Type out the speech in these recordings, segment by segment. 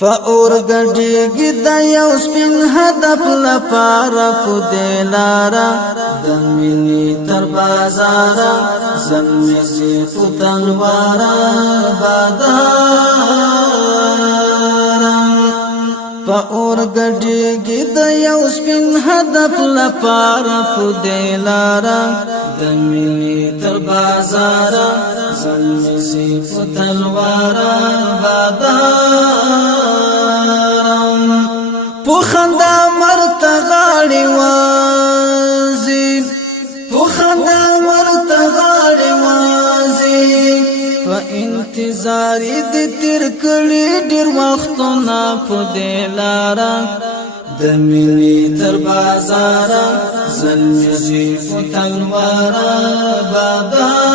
فاور گډیږي د یو سپین هدف لپاره په دلارا د مینې تر بازارا زمې سي په تلوارا بادارا فاور گډیږي د یو سپین هدف لپاره په دلارا د مینې تر بازارا زمې سي په تلوارا بادارا پوخندا مرتا غاړي وازي پوخندا مرتا غاړي وازي په انتظار دې تیر کړي ډیر وختونه په دلارا د مینې تر بازارا زلمي سي په تلوارا بادارا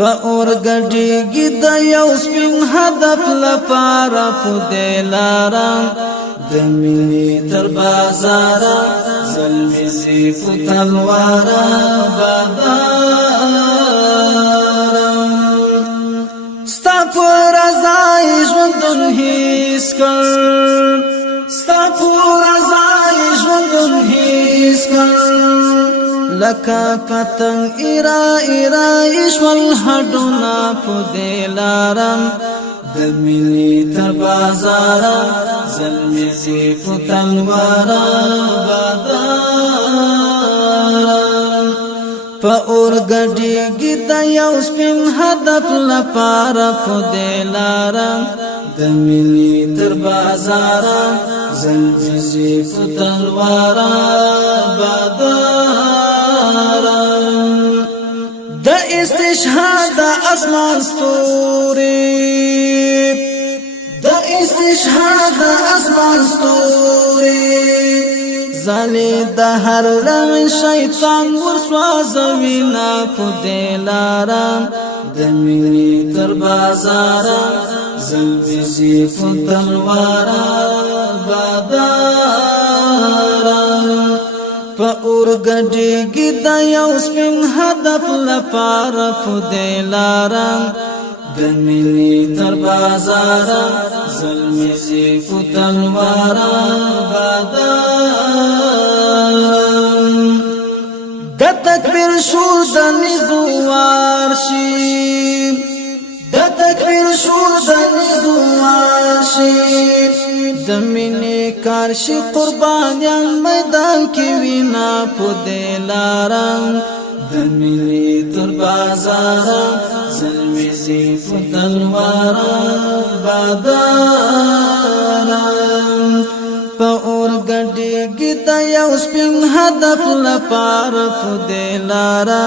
فاور گډیږي د یو سپین هدف لپاره په دلارا د مینې تر بازارا زلمي سي په تلوارا بادارا ستا پر رضا ژوندون هیڅ کړ ستا پر رضا ژوندون هیڅ کړ لکا پتنگ ایرا ایرا ایشوال هډونا په دلارا د مینې تر بازارا زلمي سي په تلوارا بادارا په اور گډیږي د یو سپین هدف لپاره په دلارا د مینې تر بازارا زلمي سي په تلوارا بادارا د استشهاد اسمان ستوري د استشهاد اسمان ستوري زالي د هر رنګ شیطان ورسوازوي نا په دلارا د مینې تر بازارا زلمي سي په تلوارا بادارا فاور گډیږي د یو سپین هدف لپاره په دلارا د مینې تر بازارا زلمي سي په تلوارا بادارا د تکبیر شور د نزوار شي د تکبیر شور د نزوار شي د مینې کار شي قربانیان میدان کې وینا په دلارا د مینې تر بازارا زلمي سي په تلوارا بادارا په اور گډیږي د یو سپین هدف لپاره په دلارا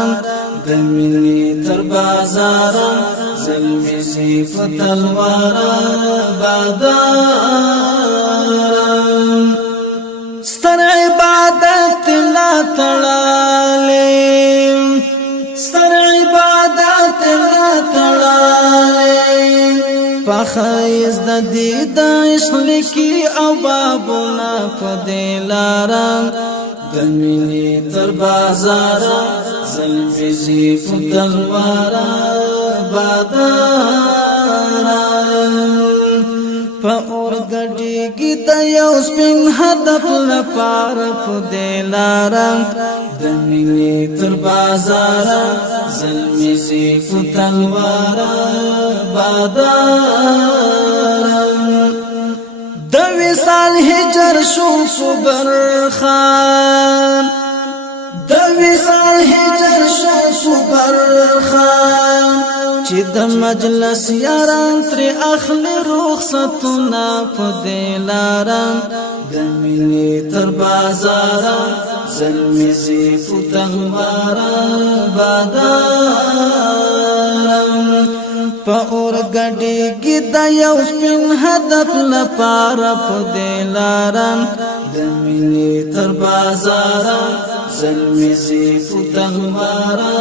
د مینې تر بازارا زلمي سي په تلوارا بادارا ستر عبادت لا تړالې ستر عبادت لا تړالې پخایز د دې د عشق لکی او بابونه په دلارا د مینې تر بازارا زلمي سي په تلوارا بادارا په اور گډیږي د یو سپین هدف لپاره په دلارا د مینې تر بازارا زلمي سي په تلوارا بادارا د وصال هجر شو برخان د وصال هجر شو برخان چې د مجلس یاران تر اخلي رخصتونه په دلارا د مینې تر بازارا زلمي سي په تلوارا بادارا په اور گډیږي د یو سپین هدف لپاره په دلارا د مینې تر بازارا زلمي سي په تلوارا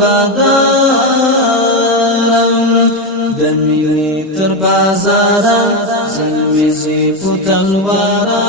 بادارا د مینې تر بازارا زلمي سي په تلوارا